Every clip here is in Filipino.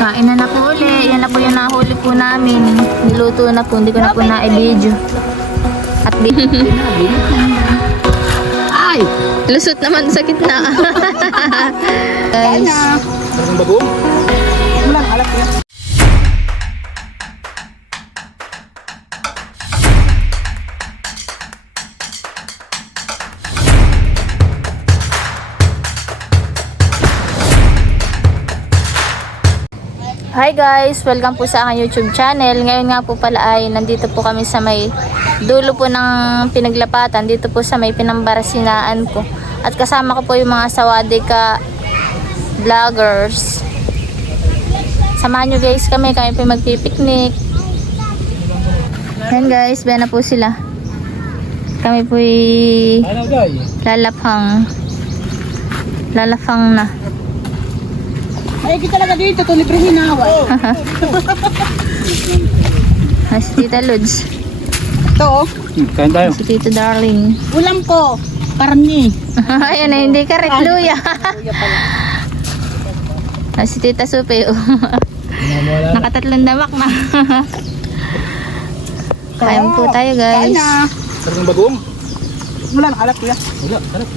Kain na po uli. Yan na po yung nahuli po namin. Niluto na po. Hindi ko na po na-video. At Ay! lusot naman sa gitna. Kain Guys. na! Anong bagong? Walang alak yan. Hi guys! Welcome po sa aking YouTube channel. Ngayon nga po pala ay nandito po kami sa may dulo po ng pinaglapatan. Dito po sa may pinambarasinaan ko. At kasama ko po yung mga sawadika vloggers. Samahan nyo guys kami po magpipiknik. Yan guys, bayan na po sila. Kami po Ano day? lalafang na. Ay, kita talaga dito. Ito libre hinaway. Ay, si Tita Lods. Ito oh. Kain tayo. Si Tito Darling. Ulam ko. Parni. Ayan na, hindi ka rin luya. Kuya pala. Ay, si Tita Supe. Nakatatlong damak na. Kain po tayo Kain guys. na. Anong bagong? Walang alak kuya. Wala, sarap.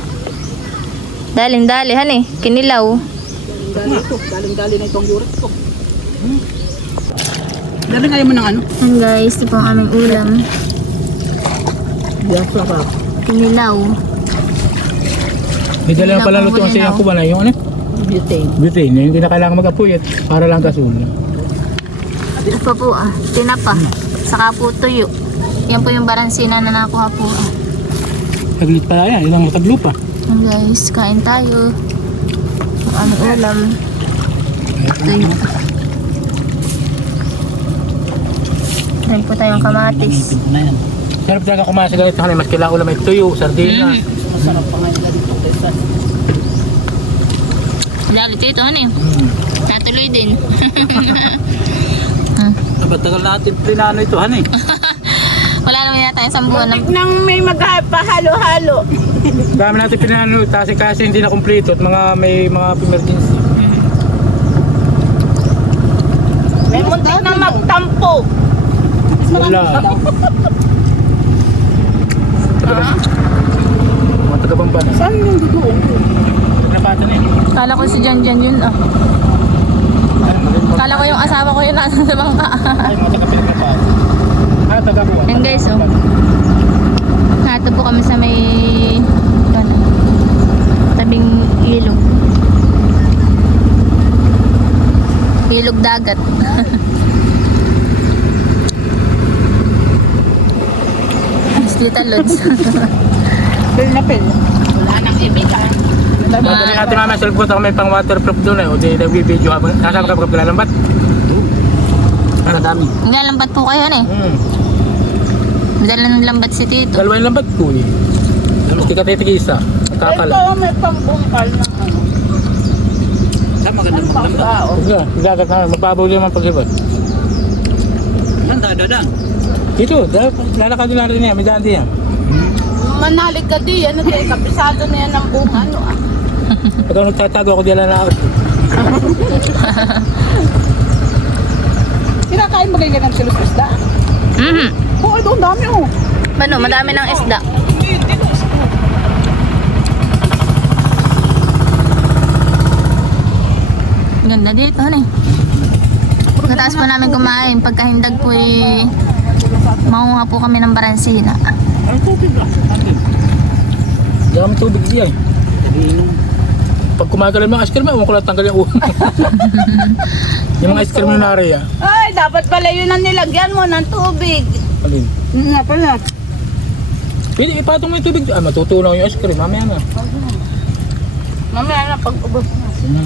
Dali, hani. Kinilaw. Galing-dali na itong yurit ko. Dali kayo mo ng ano? Yan guys, ito po ang aming ulam. Biyak lang. Kinilaw. May dala na pala lutuan sa iyong kuba na yung ano? Butane. Butane, yung hindi na kailangan mag-apoy at para lang gasol. Ito pa po tinapa. Saka po tuyo. Yan po yung baransina na nakuha po. Taglit pala yan, ilang mataglupa. Yan guys, kain tayo. Ang aming ulam. Tuyo. Meron po tayong kamatis. Sarap talaga kumain sa ganito, mas kailangan ulam ay tuyo, sardina. Masarap pa nga yung ganito kaysa. Dali ito, ano eh. Natuloy din. Matagal natin plinano ito, hanay. Wala naman yata yung sambuan ng... Nang may magpahalo-halo. Dami natin plinano, kasi hindi na kumpleto at may mga emergency. May muntik na magtampo. Wala. Mga taga-Bambana. Saan yung dugoon? Napatan na yun. Kala ko si Jan yun Kala ko yung asawa ko yun nasa sa bangka. Ay, mga taga-Piling na pa. Taga-Buwan. Yan guys, Nato po kami sa may tabing ilog. Ilog dagat. Tita Lods. Pil na pil. Wala nang ibigan. Madali natin mamaya sa lugod ako may pang waterproof doon eh. O di nag-video habang nasama ka pagkalambat. Ang dami. Nilalambat po kayo ano eh. Madala ng lambat si Tito. Dalawa yung lambat ko eh. Mas di ka titigisa. Kakala. Ito may pambungkal na ano. Tama ka naman maglambat. Huwag na. Gagat na. Magbabaw naman paghibad. Dadang. Dito. Lalakad nyo lang rin yan. May daan din yan. Manalig ka di. Ano tayo? Kapisado na yan ng buong ano ah. Pagka nagtatago ako diyan na ako. Kinakain mo kayo ng silos isda? Oo, ito ang dami oh. Ano, madami ng isda. Ganda dito, ano eh. Pagkataas po namin kumain, pagkahindag po eh, makuha po kami ng baransina. Ang tubig lang. Hindi kami tubig diyan. Pag kumakain ng mga ice cream, ewan ko lang tanggal yung ulo. Yung mga ice cream na nari ah. Ay, dapat pala yun ang nilagyan mo ng tubig. Alin? Nga pala. Pwede ipatong mo yung tubig. Ah, matutunaw yung ice cream. Mamaya na. Mamaya na pag-ubos na.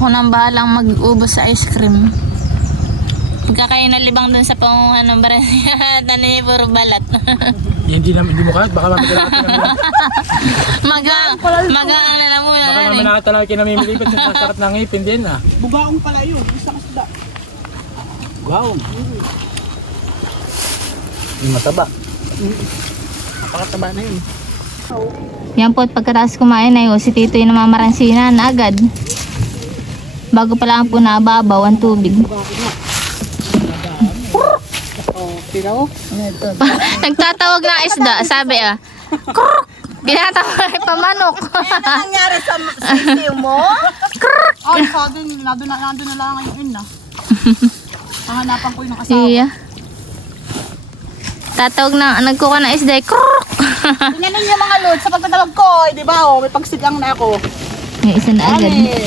Ako nang bahalang mag-ubos sa ice cream. Pagkakain na libang dun sa panguhan ng baransina, tanay puro balat. Hindi mo kahit. Baka mamaya natin namin. Magaan na lang muna. Baka mamaya natin namin kinamimilipat. Nasasarap na ngipin din ah. Bugaong pala yun. Isang isda. Wow. Yung mataba. Napakataba na yun. Yan po, at pagkatapos kumain na yun, si Tito yung namamaransina na agad. Bago pa lang po nababaw ang tubig. Nagtatawag ng isda, sabi kruk! Ginatawag ay pamanok. nangyari sa sisiyo mo? Oh, sabi, nandun na lang ngayon yun na. Hahanapan ko yung asawa. Iya. Tatawag na, nagkuha ng isda, kruk! Tingnan ninyo mga lods sa pagtatawag ko, di ba? Oh, may pagsigang na ako. May isa na agad. Ay.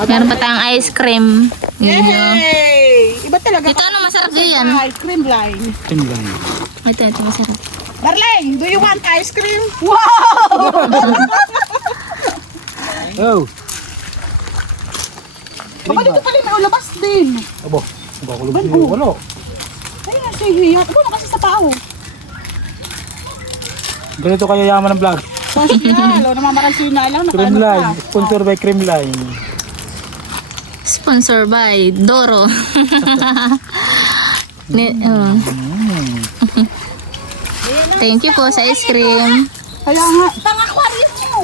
Meron pa tayong ice cream. Yun. Yay! Iba talaga. Ito ano masarap yan? Ice cream line. Tingnan. Ito masarap. Darling, do you want ice cream? Wow! Oh. Babalik ko pala yung ulabas din. Abo. Bako lubo. Wala. Ayun, sige. Ako na kasi sa pao. Ganito kaya yaman ng vlog. Social. Namamaransin na lang. Cream Line. Sponsor by Cream Line. Sponsor by Doro. Thank you po sa ice cream. Kaya nga. Pang-aquarium mo.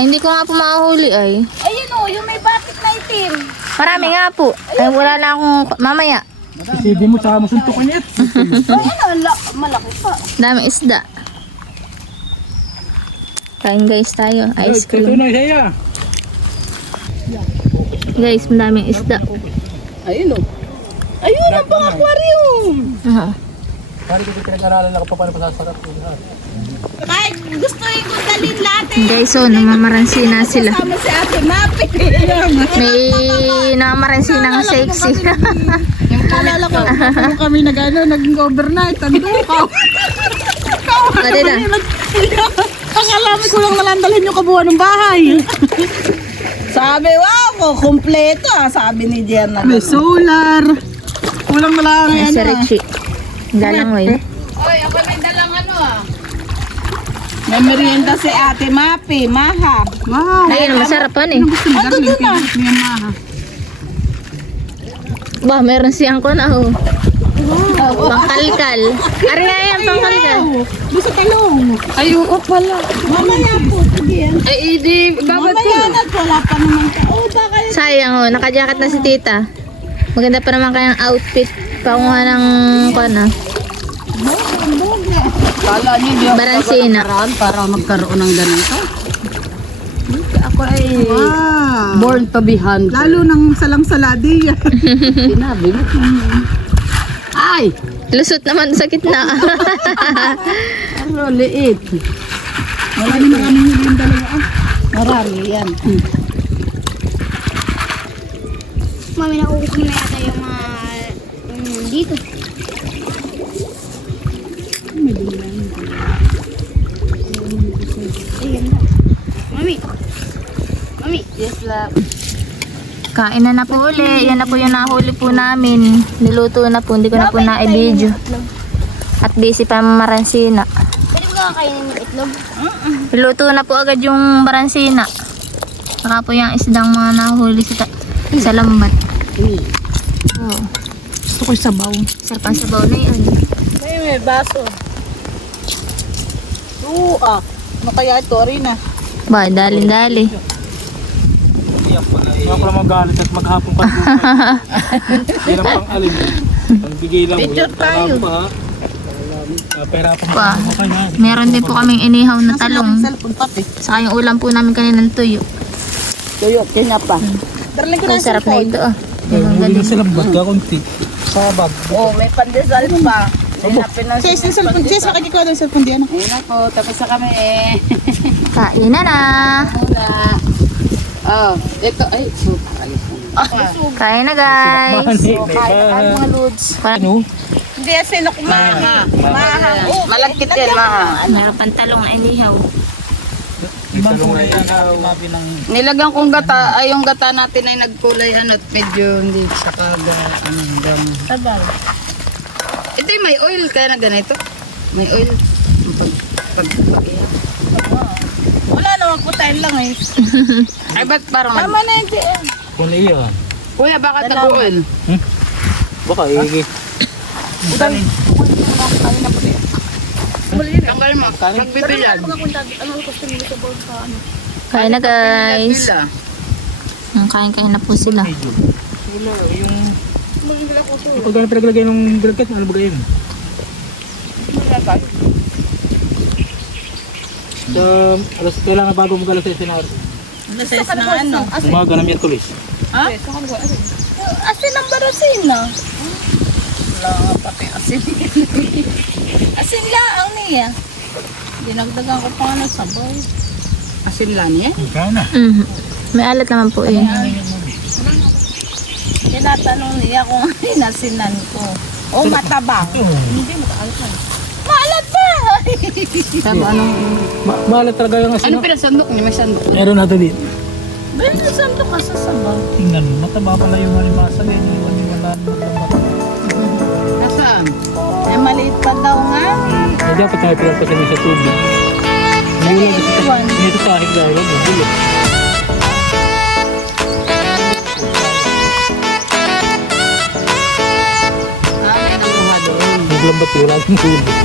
Ay, hindi ko nga po makahuli ay. Ayun o, yung may batik na itim. Marami nga po. Ay, wala na akong mamaya. Isidi mo sa musuntok niya. Ayun o, malaki pa. Daming isda. Kain guys tayo. Ice Ito cream. na siya. Guys, madaming isda. Ayun o. Ayun ang pang-aquarium. Pari ko pinag-aralan ako pa paano pasasarap ko. Kahit gusto yung dalhin lahat eh. Guys, so, namamaransi na sila. Kasama si Ate Mapi. May namamaransi ng sexy. Yung kalala ko, kung kami naging overnight, tandukaw. Pwede na. Akala ko lang nalandalhin yung kabuuan ng bahay. Sabi, wow, kompleto sabi ni Jenna. May solar. Kulang na lang Ay, si Richie. Galang way. Oy, ako may dalang May merienda si Ate Mapi, Maha. Wow. Ayun, masarap pa eh. Ando doon na. May Maha. Ba, meron siyang ko na oh. Pangkalkal. Ari nga yan, pangkalkal. Doon sa talong. Ayoko pala. Mamaya po, sige yan. Ay, di, Mamaya na, wala pa naman ka. Oh, baka sayang oh, nakajacket na si tita. Maganda pa naman kayang outfit. Pakunga ng na. kala niyo Baransina. para magkaroon ng ganito. Ako ay born to be hunter. Lalo ng salang-saladi. Sinabi mo. Ay! Lusot naman sa gitna. Ano, liit. Maraming yung dalawa. Marami yan. Mami, nakukuha na yata yung mga dito. Ayun na. Mami. Mami. Yes, love. Kain na po uli. Yan na po yung nahuli po namin. Niluto na po. Hindi ko na po na-video. At busy pa maransina. Pwede mo kakainin ng itlog? Niluto na po agad yung baransina. Saka po yung isdang mga nahuli sa lambat. Oh. Gusto ko sabaw. Sarap ang sabaw na yun. May baso. Oo, Ano kaya ito, Rina? Ba, dali-dali. Kaya pala magalit at maghapong ka. Hirap pang alin. Ang bigay lang mo. Picture tayo. Pera pa Pa. ka niya. Meron din po kaming inihaw na talong. Cellphone pati. Saka yung ulam po namin kanina ng tuyo. Tuyo, kanya pa. Darling ko Ang na sarap na ito ah. Hindi sa lambat ka konti. Sa bag. Oh, may pandesal pa. Sis, yung cellphone. Sis, nakikikaw daw yung cellphone diyan. Ayun ako, tapos na kami eh. Kain na na. Muna. Oh, ito, ay, super. Kain na guys. Kaya na tayo mga lods. Ano? Hindi, sino kumaha. Maha. Oh, malagkit yan, maha. Meron pang talong na inihaw. Ibang kulay yan. Mabi ng... Nilagyan kong gata, ay yung gata natin ay nagkulay ano at medyo hindi sa kaga, ano, hanggang. Tagal. Ito yung may oil, kaya na ganito. May oil. Pag wala naman po tayo lang eh. Ay, ba't parang tama na hindi eh. Kung iyan. Kuya, bakit nag-oil? Baka iki. Utanin. Tanggal mo, magbibilag. Kain na guys. Kain-kain na po sila. Medyo. Wala, yung pagkano pinaglagay ng bilagkat, ano ba kayo? Sa alas kailangan bago mag-alas sa senaro. Sa na ano? Umaga na Miyerkules. Ha? Asin ang barasin na. Wala nga pati asin. Asin lang niya. Dinagdagan ko pa nga ng sabaw. Asin lang niya? Ikaw na. Mhm. May alat naman po eh. Tinatanong niya kung inasinan ko. O matabang. Hindi mataalat. Maalat ba? Sabi anong... Maalat talaga yung asin. Anong pinasandok niya? May sandok. Meron natin din. Ba't nasandok ka sa sabaw? Tingnan mo, mataba pala yung halimasa yan. Wala Nasaan? Eh, maliit pa daw nga. Eh, dapat tayo pinagpasan mo sa tubig. Ngayon lang kasi dito sa ahig dahil yun. Hindi. May nakuha doon. Naglambat yun lang yung tubig.